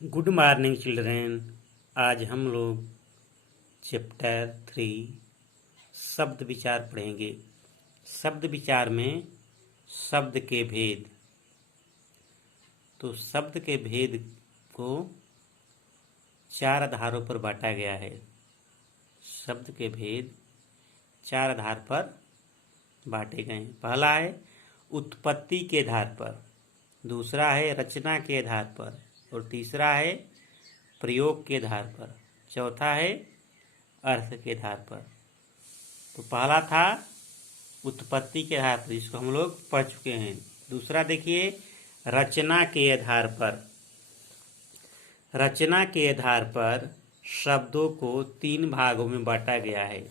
Good morning children. आज हम लोग चैप्टर 3 शब्द विचार पढ़ेंगे। शब्द विचार में शब्द के भेद। तो शब्द के भेद को 4 आधारों पर बांटा गया है। शब्द के भेद 4 आधार पर बांटे गए हैं। पहला है उत्पत्ति के आधार पर, दूसरा है रचना के आधार पर, और तीसरा है प्रयोग के आधार पर, चौथा है अर्थ के आधार पर। तो पहला था उत्पत्ति के आधार पर, जिसको हम लोग पढ़ चुके हैं। दूसरा देखिए रचना के आधार पर। रचना के आधार पर शब्दों को 3 भागों में बांटा गया है।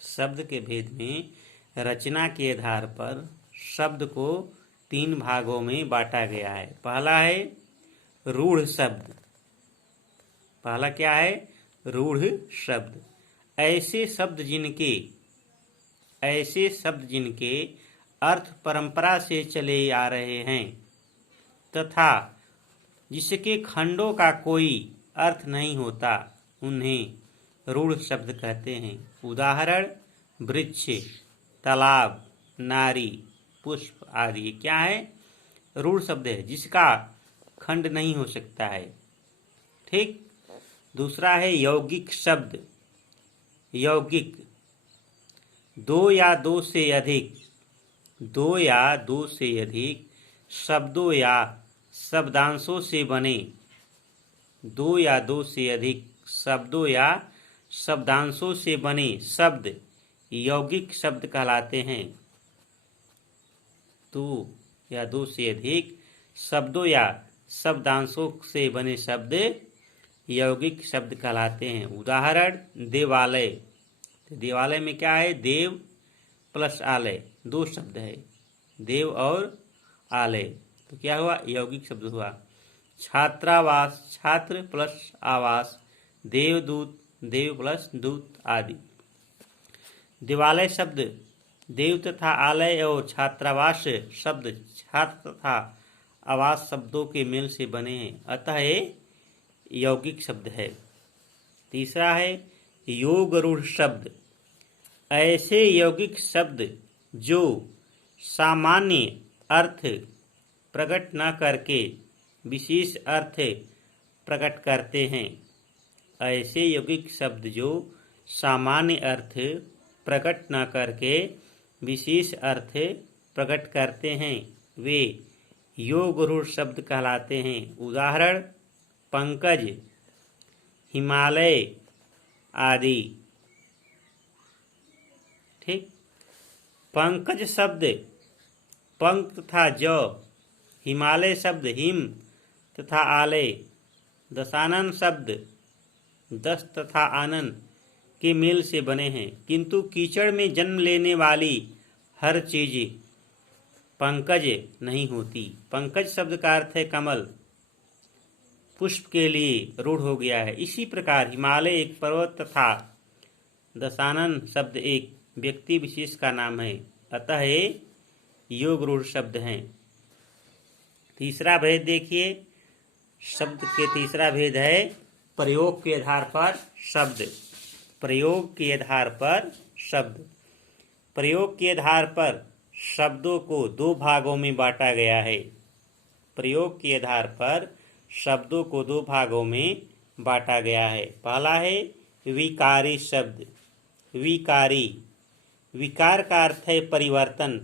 शब्द के भेद में रचना के आधार पर शब्द को 3 भागों में बांटा गया है। पहला है रूढ़ शब्द। पहला क्या है? रूढ़ शब्द। ऐसे शब्द जिनके अर्थ परंपरा से चले आ रहे हैं तथा जिसके खंडों का कोई अर्थ नहीं होता, उन्हें रूढ़ शब्द कहते हैं। उदाहरण वृक्ष, तालाब, नारी, पुष्प आदि क्या है? रूढ़ शब्द है, जिसका खंड नहीं हो सकता है। ठीक। दूसरा है यौगिक शब्द। यौगिक 2 या 2 से अधिक शब्दों या शब्दांशों से बने 2 या 2 से अधिक शब्दों या शब्दांशों से बने शब्द यौगिक शब्द कहलाते हैं। 2 या 2 से अधिक शब्दों या शब्दांशों से बने शब्द यौगिक शब्द कहलाते हैं। उदाहरण देवालय। तो देवालय में क्या है? देव प्लस आलय, 2 शब्द है, देव और आलय। तो क्या हुआ? यौगिक शब्द हुआ। छात्रावास, छात्र प्लस आवास, देवदूत, देव प्लस दूत आदि। देवालय शब्द देव तथा आलय और छात्रावास शब्द छात्र तथा आवास शब्दों के मेल से बने हैं, अतः ये यौगिक शब्द है। तीसरा है योग रूढ़ शब्द। ऐसे यौगिक शब्द जो सामान्य अर्थ प्रकट न करके विशेष अर्थ प्रकट करते हैं। ऐसे यौगिक शब्द जो सामान्य अर्थ प्रकट न करके विशेष अर्थ प्रकट करते हैं, वे योग रूढ़ शब्द कहलाते हैं। उदाहरण पंकज, हिमालय आदि। ठीक। पंकज शब्द पंक तथा ज, हिमालय शब्द हिम तथा आलय, दशानन शब्द दस तथा आनन के मेल से बने हैं। किंतु कीचड़ में जन्म लेने वाली हर चीज पंकज नहीं होती। पंकज शब्द का अर्थ है कमल, पुष्प के लिए रूढ़ हो गया है। इसी प्रकार हिमालय एक पर्वत तथा दशानन शब्द एक व्यक्ति विशेष का नाम है, अतः ये योग रूढ़ शब्द हैं। तीसरा भेद देखिए, शब्द के तीसरा भेद है प्रयोग के आधार पर शब्द। प्रयोग के आधार पर शब्द। प्रयोग के आधार पर शब्दों को 2 भागों में बांटा गया है। प्रयोग के आधार पर शब्दों को 2 भागों में बांटा गया है। पहला है विकारी शब्द। विकारी, विकार का अर्थ है परिवर्तन।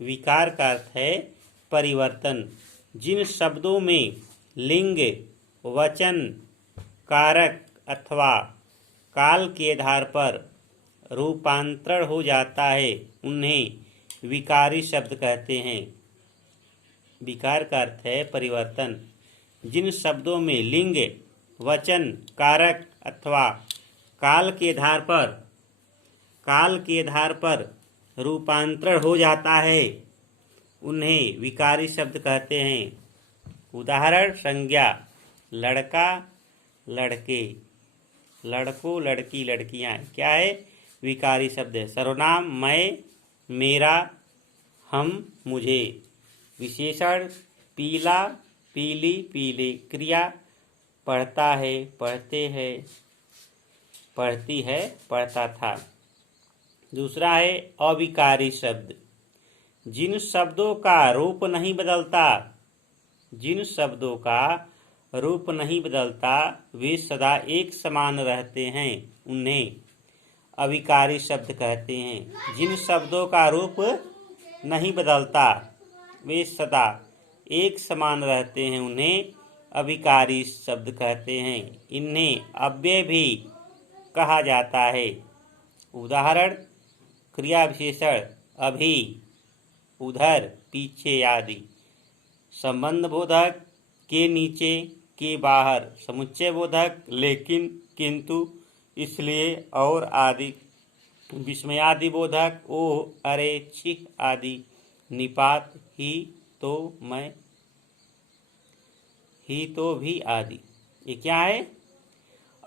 विकार का अर्थ है परिवर्तन। जिन शब्दों में लिंग, वचन, कारक अथवा काल के आधार पर रूपांतरण हो जाता है, उन्हें विकारी शब्द कहते हैं। विकार का अर्थ है परिवर्तन। जिन शब्दों में लिंग, वचन, कारक अथवा काल के आधार पर रूपांतरण हो जाता है, उन्हें विकारी शब्द कहते हैं। उदाहरण संज्ञा लड़का, लड़के, लड़कों, लड़की, लड़कियां क्या है? विकारी शब्द है। सर्वनाम मैं, मेरा, हम, मुझे। विशेषण पीला, पीली, पीले। क्रिया पढ़ता है, पढ़ते हैं, पढ़ती है, पढ़ता था। दूसरा है अविकारी शब्द। जिन शब्दों का रूप नहीं बदलता, जिन शब्दों का रूप नहीं बदलता वे सदा एक समान रहते हैं, उन्हें अविकारी शब्द कहते हैं। जिन शब्दों का रूप नहीं बदलता वे सदा एक समान रहते हैं, उन्हें अविकारी शब्द कहते हैं। इन्हें अव्यय भी कहा जाता है। उदाहरण क्रिया विशेषण अभी, उधर, पीछे आदि। संबंध बोधक के नीचे, के बाहर। समुच्चय बोधक लेकिन, किंतु, इसलिए और आदि। विस्मयादि बोधक ओह, अरे, छिह आदि। निपात ही तो, मैं, ही तो भी आदि। ये क्या है?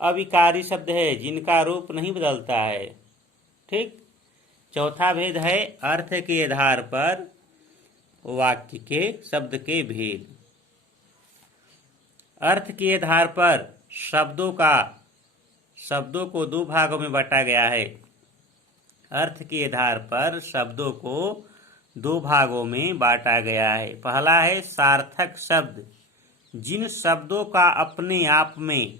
अविकारी शब्द है जिनका रूप नहीं बदलता है। ठीक। चौथा भेद है अर्थ के आधार पर वाक्य के शब्द के भेद। अर्थ के आधार पर शब्दों को दो भागों में बांटा गया है। अर्थ के आधार पर शब्दों को दो भागों में बांटा गया है। पहला है सार्थक शब्द। जिन शब्दों का अपने आप में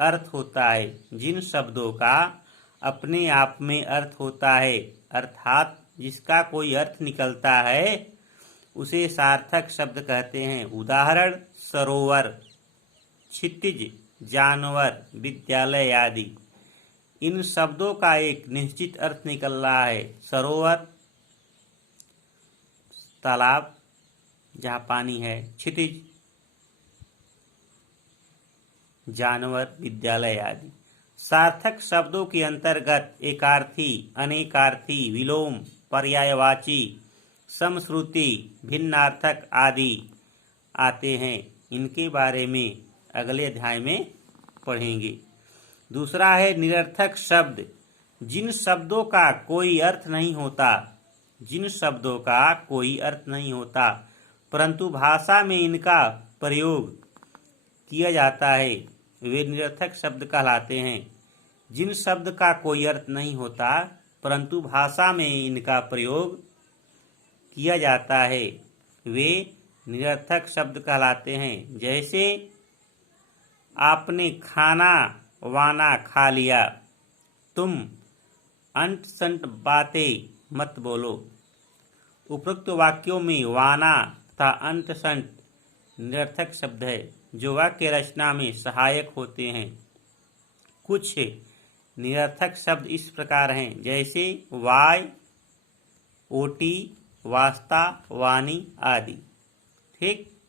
अर्थ होता है, जिन शब्दों का अपने आप में अर्थ होता है, अर्थात जिसका कोई अर्थ निकलता है, उसे सार्थक शब्द कहते हैं। उदाहरण सरोवर, क्षितिज, जानवर, विद्यालय आदि। इन शब्दों का एक निश्चित अर्थ निकल रहा है। सरोवर तालाब जहाँ पानी है, क्षितिज जानवर, विद्यालय आदि। सार्थक शब्दों के अंतर्गत एकार्थी, अनेकार्थी, विलोम, पर्यायवाची, समश्रुति, भिन्नार्थक आदि आते हैं। इनके बारे में अगले अध्याय में पढ़ेंगे। दूसरा है निरर्थक शब्द। जिन शब्दों का कोई अर्थ नहीं होता, जिन शब्दों का कोई अर्थ नहीं होता परंतु भाषा में इनका प्रयोग किया जाता है, वे निरर्थक शब्द कहलाते हैं। जिन शब्द का कोई अर्थ नहीं होता परंतु भाषा में इनका प्रयोग किया जाता है, वे निरर्थक शब्द कहलाते हैं। जैसे आपने खाना वाना खा लिया, तुम अंट संट बातें मत बोलो। उपरोक्त वाक्यों में वाना तथा अंट संट निरर्थक शब्द है जो वाक्य रचना में सहायक होते हैं। कुछ निरर्थक शब्द इस प्रकार हैं, जैसे वाय, ओटी, वास्ता, वाणी आदि। ठीक।